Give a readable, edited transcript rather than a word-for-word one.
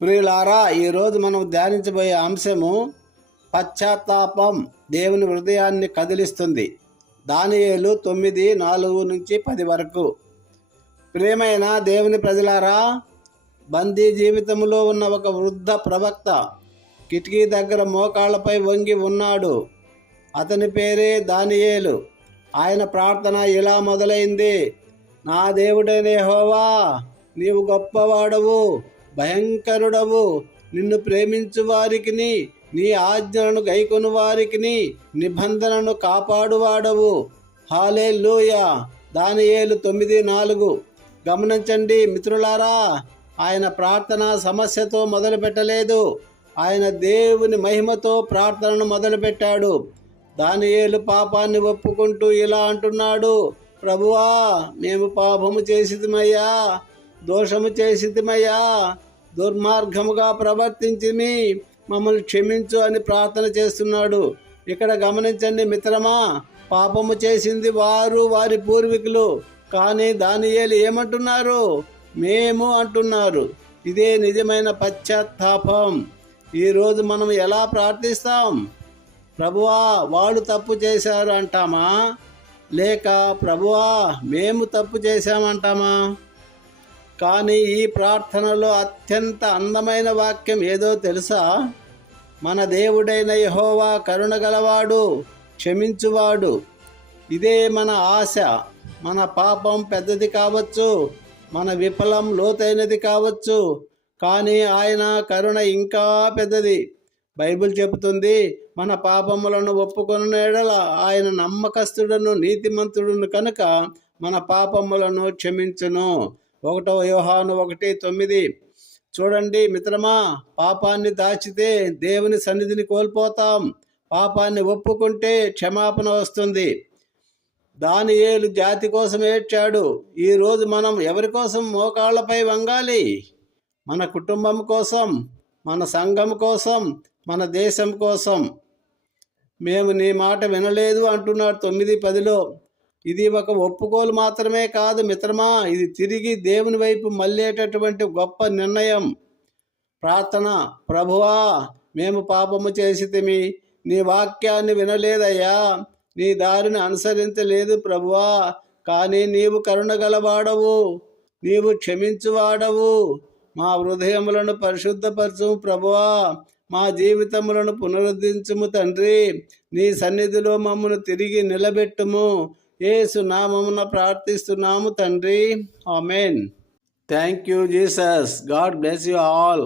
ప్రియులారా, ఈరోజు మనం ధ్యానించబోయే అంశము పశ్చాత్తాపం దేవుని హృదయాన్ని కదిలిస్తుంది. దానియేలు 9:4-10 వరకు. ప్రియమైన దేవుని ప్రజలారా, బందీ జీవితంలో ఉన్న ఒక వృద్ధ ప్రవక్త కిటికీ దగ్గర మోకాళ్ళపై వంగి ఉన్నాడు. అతని పేరే దానియేలు. ఆయన ప్రార్థన ఇలా మొదలైంది: నా దేవుడైన యెహోవా, నీవు గొప్పవాడవు, భయంకరుడవు. నిన్ను ప్రేమించు వారికిని, నీ ఆజ్ఞలను గైకొను వారికిని నిబంధనను కాపాడువాడవు. హల్లెలూయా. దానియేలు 9:4. గమనించండి మిత్రులారా, ఆయన ప్రార్థన సమస్యతో మొదలుపెట్టలేదు. ఆయన దేవుని మహిమతో ప్రార్థనను మొదలుపెట్టాడు. దానియేలు పాపాన్ని ఒప్పుకుంటూ ఇలా అంటున్నాడు: ప్రభువా, మేము పాపము చేసితిమయ్యా, దోషము చేసితిమయ్యా, దుర్మార్గముగా ప్రవర్తించిమి, మమ్మల్ని క్షమించు అని ప్రార్థన చేస్తున్నాడు. ఇక్కడ గమనించండి మిత్రమా, పాపము చేసింది వారు, వారి పూర్వీకులు. కానీ దానియేలు ఏమంటున్నారు? మేము అంటున్నారు. ఇదే నిజమైన పశ్చాత్తాపం. ఈరోజు మనం ఎలా ప్రార్థిస్తాం? ప్రభువా, వాళ్ళు తప్పు చేశారు అంటామా? లేక ప్రభువా, మేము తప్పు చేశామంటామా? కానీ ఈ ప్రార్థనలో అత్యంత అందమైన వాక్యం ఏదో తెలుసా? మన దేవుడైన యెహోవా కరుణగలవాడు, క్షమించువాడు. ఇదే మన ఆశ. మన పాపం పెద్దది కావచ్చు, మన విఫలం లోతైనది కావచ్చు, కానీ ఆయన కరుణ ఇంకా పెద్దది. బైబిల్ చెబుతుంది, మన పాపములను ఒప్పుకొన్న యెడల ఆయన నమ్మకస్తుడును నీతిమంతుడును కనుక మన పాపములను క్షమించును. 1 యోహాను 1:9. చూడండి మిత్రమా, పాపాన్ని దాచితే దేవుని సన్నిధిని కోల్పోతాం. పాపాన్ని ఒప్పుకుంటే క్షమాపణ వస్తుంది. దానియేలు జాతి కోసం ఏడ్చాడు. ఈరోజు మనం ఎవరి కోసం మోకాళ్ళపై వంగాలి? మన కుటుంబం కోసం, మన సంఘం కోసం, మన దేశం కోసం. మేము నీ మాట వినలేదు అంటున్నాడు 9:10లో. ఇది ఒక ఒప్పుకోలు మాత్రమే కాదు మిత్రమా, ఇది తిరిగి దేవుని వైపు మళ్ళేటటువంటి గొప్ప నిర్ణయం. ప్రార్థన: ప్రభువా, మేము పాపము చేసితిమి, నీ వాక్యాన్ని వినలేదయ్యా, నీ దారిని అనుసరించలేదు ప్రభువా. కానీ నీవు కరుణగలవాడవు, నీవు క్షమించువాడవు. మా హృదయములను పరిశుద్ధపరచుము ప్రభువా, మా జీవితములను పునరుద్ధరించుము తండ్రి. నీ సన్నిధిలో మమ్మను తిరిగి నిలబెట్టుము. యేసు నామమున ప్రార్థిస్తున్నాము తండ్రి. ఆమేన్. Thank you Jesus. God bless you all.